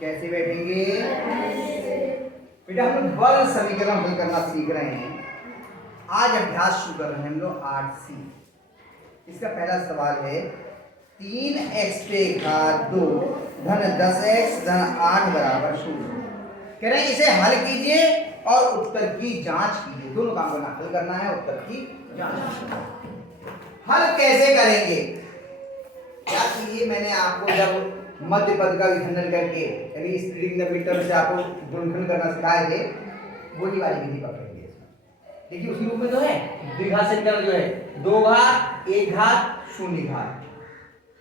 कैसे बैठेंगे बेटा? हम लोग वर्ग समीकरण हल करना सीख रहे हैं। आज अभ्यास शुरू कर रहे हैं हम लोग 8C। इसका पहला सवाल है 3x पे घात 2 धन 10x धन 8 बराबर 0। कह रहे हैं इसे हल कीजिए और उत्तर की जांच कीजिए। दोनों काम करना, हल करना है, उत्तर की जांच। हल कैसे करेंगे? क्या कीजिए, मैंने आपको जब मध्य पद का विखंडन करके यानी स्प्लिटिंग द मिड टर्म से आपको गुणनखंड करना सिखाए थे, वही वाली विधि पकड़ेंगे इसमें। देखिए उसी रूप में तो है द्विघात समीकरण जो है 2 घात 1 घात 0 घात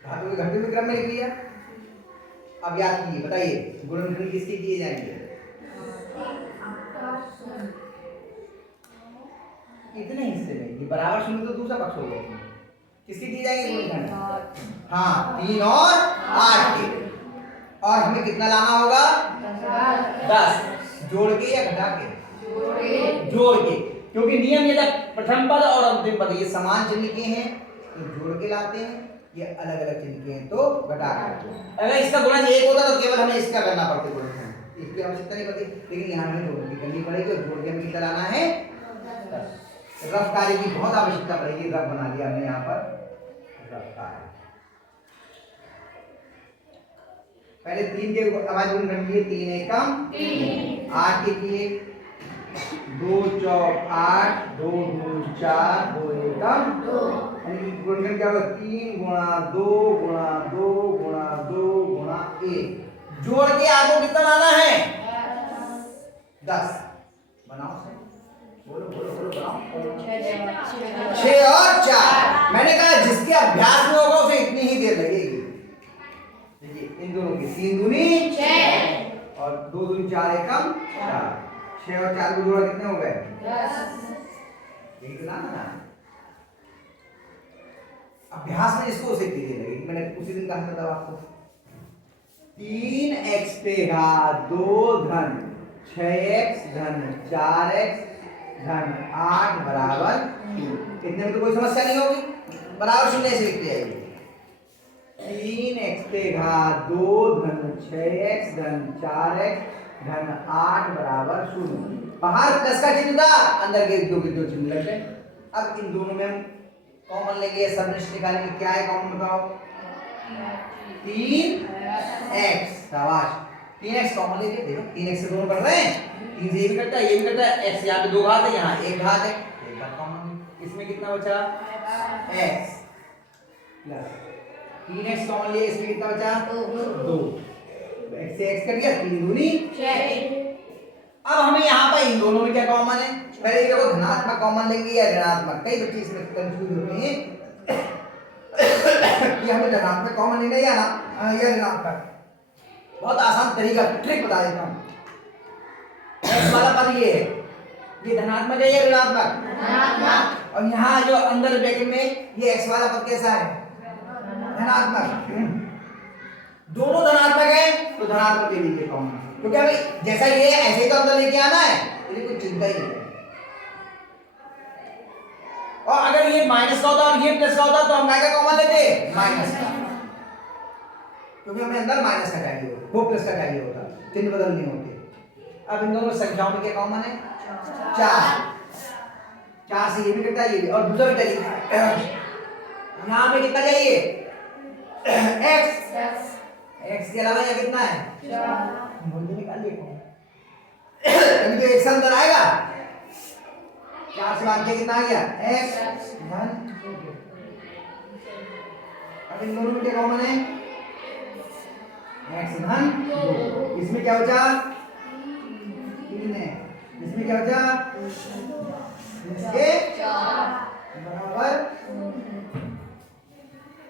घातों के घंटे में क्रम में लिख लिया। अब याद कीजिए, बताइए गुणनखंड किसके किए जाएंगे? इतने हिस्से में ये बराबर 0 तो दूसरा पक्ष हो गया, किसके दिए जाएंगे गुणनखंड? हाँ, 3 और 8 के। और हमें कितना लाना होगा? 10। जोड़ के या घटा के? जोड़ के, क्योंकि नियम ये था प्रथम पद और अंतिम पद ये समान चिन्ह के हैं तो जोड़ के लाते हैं, ये अलग अलग चिन्ह के हैं तो घटा के। अगर इसका गुणज 1 होता तो केवल हमें इसका करना पड़ता गुणनखंड, इसकी आवश्यकता नहीं पड़ती। लेकिन यहाँ हमें जोड़ की करनी पड़ेगी और जोड़ के हमें कितना लाना है? 10। रफ कार्य की बहुत आवश्यकता पड़ेगी। रफ बना दिया हमने यहाँ पर रफ कार्य। पहले 3 के आवाज गुणनखंड किए, 3 एकम 8 के किए, 2 चौक 8, 2 दूनी 4, 2 एकम 2। गुणनखंड क्या होगा? 3 गुणा 2 गुणा 2 गुणा 2 गुणा 1। जोड़ के आपको कितना लाना है? 10। बनाओ, बोलो बोलो बोलो, बनाओ। 6 और 4। मैंने कहा जिसके अभ्यास में होगा उसे इतनी ही देर लगेगी। देखिए इन दोनों की 3 दूनी 6 और 2 दूनी 4 एकम 4। 6 और 4 को जोड़ा कितने हो गए? 10। यही तो लाना है। अभ्यास में इसको उसे इतनी देर लगेगी। मैंने उसी दिन कहा था आपको 3x पे घात 2 धन 6x धन 4x धन 8 बराबर 0। इतने में तो कोई समस्या नहीं होगी, बराबर 0 से लिखते आइए। 3x पे घात 2 धन 6x धन 4x धन 8 बराबर 0। बाहर प्लस का चिन्ह था, अंदर के दो चिन्ह लग गए। अब इन दोनों में हम कॉमन लेंगे, सबनिष्ठ निकालेंगे। क्या है कॉमन बताओ? 3x। शाबाश, 3x कॉमन लेके देखो, 3x से दोनों बढ़ रहे हैं, 3 से ये भी कटता है, ये भी कटता है। x यहाँ पे 2 घात है, यहाँ 1 घात है, एक घात कॉमन है। इसमें कितना बचा? x प्लस 3x कॉमन लिए, इसमें कितना बचा? 2। x से x कट गया, 3 दूनी 6। अब हमें यहाँ पर इन दोनों में क्या कॉमन है? पहले देखो धनात्मक कॉमन लेंगे या ऋणात्मक। कई बच्चे इसमें कंफ्यूज होते हैं कि हमें धनात्मक कॉमन लेना या ऋणात्मक। बहुत आसान तरीका, ट्रिक बता देता हूँ। x वाला पद ये है, ये धनात्मक है या ऋणात्मक? धनात्मक। और यहाँ जो अंदर ब्रैकेट में ये x वाला पद कैसा है? धनात्मक। दोनों धनात्मक है तो धनात्मक ले लीजिए कॉमन, क्योंकि अभी जैसा ये है ऐसे ही तो अंदर लेके आना है, इसलिए कोई चिंता ही नहीं है। और अगर ये माइनस का होता और ये प्लस का होता तो हम क्या कॉमन लेते? माइनस का, क्योंकि हमें अंदर माइनस का चाहिए होता, वो प्लस का चाहिए होता, चिन्ह बदल नहीं होते। अब इन दोनों संख्याओं में क्या कॉमन है? 4। 4 से ये भी कटता है, ये भी, और दूसरा भी चाहिए। यहाँ पे कितना चाहिए? x। x के अलावा यहाँ कितना है? 4। निकाल लिए अभी तो एक अंदर आएगा। 4 से भाग के कितना आ गया? x धन। अब इन दोनों में क्या कॉमन है? x धन 2। इसमें क्या बचा? 3 है। इसमें क्या बचा? इसके 4 बराबर।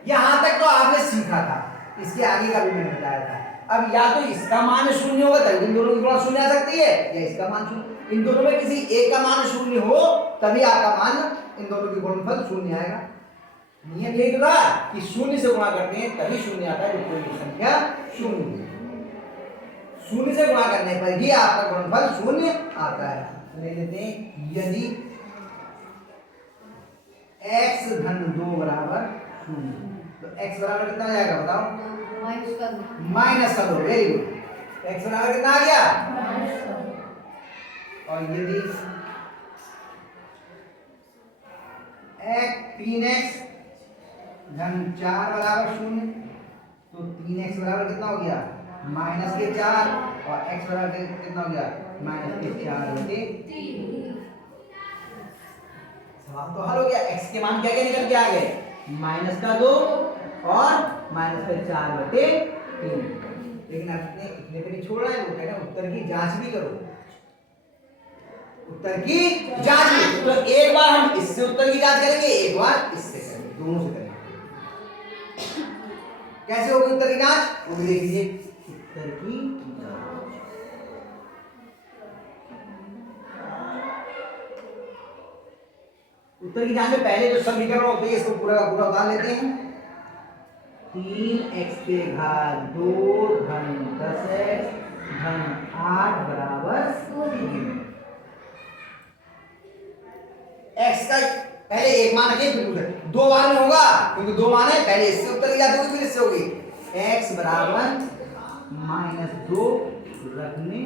यहां तक तो आपने सीखा था, इसके आगे का भी मैंने बताया था। अब या तो इसका मान 0 होगा तभी इन दोनों की गुणा 0 आ सकती है, या इसका मान 0। इन दोनों में किसी एक का मान 0 हो तभी आपका मान इन दोनों की गुणनफल 0 आएगा। नियम यही तो था कि 0 से गुणा करते हैं तभी 0 आता है, जो कोई भी संख्या 0 से गुणा करने पर ही आपका गुणनफल 0 आता है। ले लेते हैं, यदि x धन 2 बराबर 0 तो x बराबर कितना आ जाएगा बताओ? माइनस का 2, वेरी गुड। एक्स बराबर कितना आ गया? और यदि 3x धन 4 बराबर 0, तो 3x बराबर कितना हो गया? माइनस के 4, और x बराबर कितना हो गया? माइनस के 4/3। सवाल तो हल हो गया। x के मान क्या क्या निकल के आ गए? माइनस का 2 और माइनस का 4/3। लेकिन आपने इतने पे नहीं छोड़ना है, वो कह रहे हैं उत्तर की जांच भी करो, उत्तर की जांच भी। तो एक बार हम इससे उत्तर की जांच करेंगे, एक बार इससे करेंगे, दोनों से करेंगे। कैसे होगी उत्तर की जांच? वो भी देख लीजिए। उत्तर की जांच, उत्तर की जांच में पहले जो समीकरण होते हैं इसको पूरा का पूरा उतार लेते हैं। 3x के घात 2 धन 10x धन 8 बराबर 0। x का पहले एक मान रखिए, फिर दूसरे 2 बार में होगा, क्योंकि 2 मान है। पहले इससे उत्तर की जांच होगी, फिर इससे होगी। x बराबर -2 रखने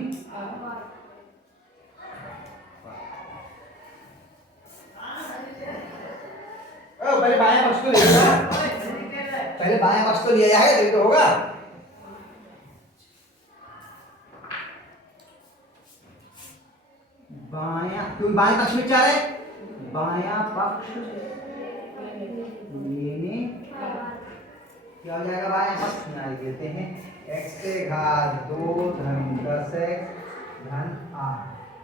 पहले बायां पक्ष को ले लिया, पहले बायां पक्ष को लिया जाएगा तभी तो होगा। बायां, क्योंकि बाएं पक्ष में 4 है, बायां पक्ष लेने क्या हो जाएगा? बायां पक्ष में लिख देते हैं x के घात 2 धन 10x धन 8।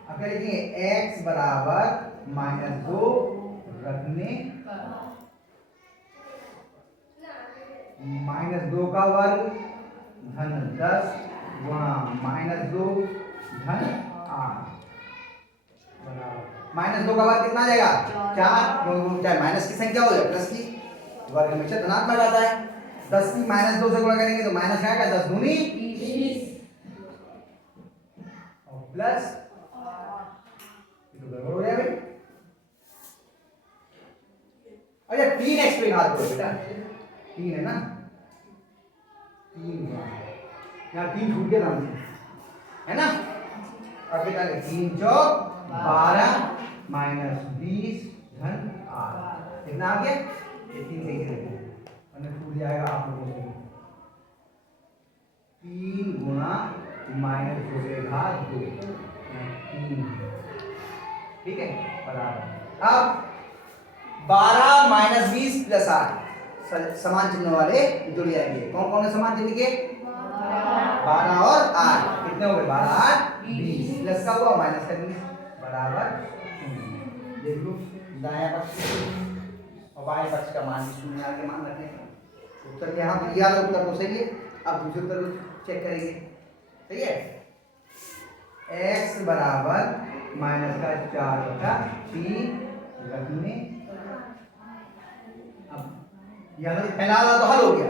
अब क्या लिखेंगे? x बराबर -2 रखने -2 का वर्ग धन 10 गुणा -2 धन 8 बराबर -2 का वर्ग कितना आ जाएगा? 4। चाहे माइनस की संख्या हो जाए प्लस की, वर्ग हमेशा धनात्मक आता है। 10 की -2 से गुणा करेंगे तो माइनस क्या आएगा? 10 दूनी 20 और प्लस तो गड़बड़ हो जाएगा भाई। अच्छा 3x पे घात करो बेटा, 3 है ना, 3 यहाँ 3 छूट गया नाम है ना। अब बेटा 3 चौक 12 -20 धन 8 कितना आ गया? 3 से ही छूट जाएगा आप लोगों से। 3 गुणा -2 के घात 2, 3, ठीक है, बराबर। अब 12 - 20 + 8 समान चिन्ह वाले जुड़ जाएंगे। कौन कौन है समान चिन्ह के? 12 और 8 कितने हो गए? 12 8 20, प्लस का हुआ माइनस का 20 बराबर 0। देख लो दायां पक्ष और बाएं पक्ष का मान 0 आगे मान रखते हैं। उत्तर के यहाँ दिया तो उत्तर तो सही है। अब दूसरे उत्तर को चेक करेंगे, सही है। x बराबर -4/3 रखने, अब यहाँ तो पहला वाला तो हल हो गया,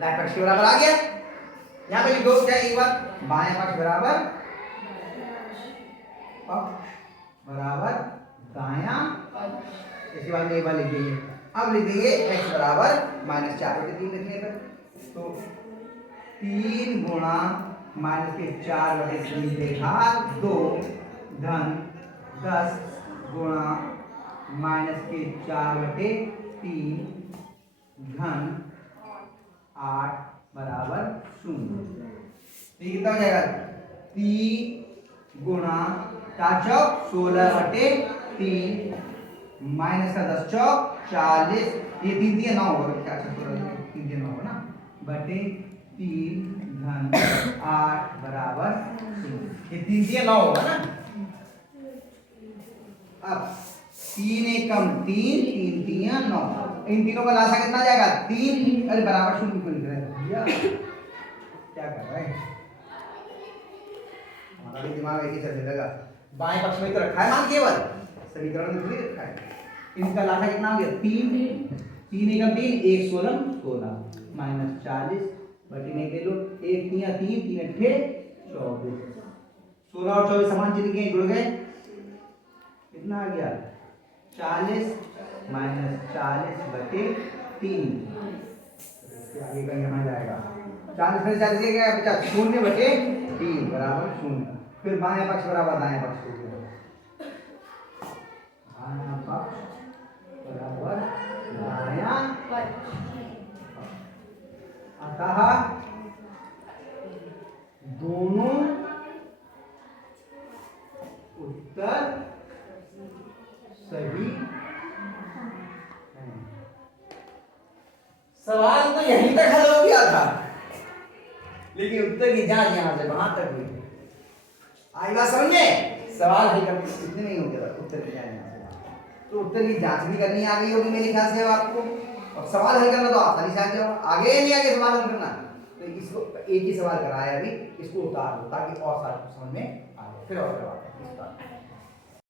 दाएं पक्ष के बराबर आ गया। यहाँ पे लिखो क्या एक बार? बाएं पक्ष बराबर दायां, इसके बाद एक बार लिख देंगे। अब लिख देंगे x बराबर -4/3 लिखने पर, तो 3 गुणा -4/3 के घात 2 धन 10 गुणा -4/3 धन 8 बराबर 0। तो कितना हो जाएगा? 3 गुणा 4 चौक 16/3 माइनस का 10 चौक 40, ये 3 दिया 9 होगा, 4 चौक 3 दिया 9 होगा ना, बटे 3 धन 8 बराबर 0। ये 3 दिया 9 होगा ना। अब 3 एकम 3, 3 दिया 9, इन तीनों का लासा कितना आ जाएगा? 3, अरे बराबर 0 क्यों लिख रहे हैं? क्या कर रहे हैं? हमारा भी दिमाग एक ही चलने लगा। बाएं पक्ष में तो रखा है मान केवल, समीकरण में थोड़ी रखा है। इनका लासा कितना हो गया? 3, 3 एकम 3, 1 16 -40 बटे में ले लो, 1 3 3, 3 अट्ठे 24, 16 और 24 समान चिन्ह के जुड़ गए, कितना आ गया? 40 -40 बटे 3 आगे का यहाँ जाएगा 40 में 40 क्या बचा 0/3 बराबर 0। फिर बाएं पक्ष बराबर दाएं पक्ष को बायां पक्ष बराबर दायां पक्ष। अतः दोनों उत्तर सही हैं। सवाल तो यहीं तक हल हो गया था, लेकिन उत्तर की जांच यहां से वहां तक हुई। आई बात समझे? सवाल हल करके इतने नहीं हो गया, उत्तर की जांच यहां से वहां। तो उत्तर की जांच भी करनी आ गई होगी मेरे ख्याल से अब आपको, और सवाल हल करना तो आसानी से आ गया होगा। आगे नहीं आगे सवाल हल करना, तो इसको एक ही सवाल कराया अभी, इसको उतार दो ताकि और सारा समझ में आ जाए। फिर और करवाते हैं इस बात।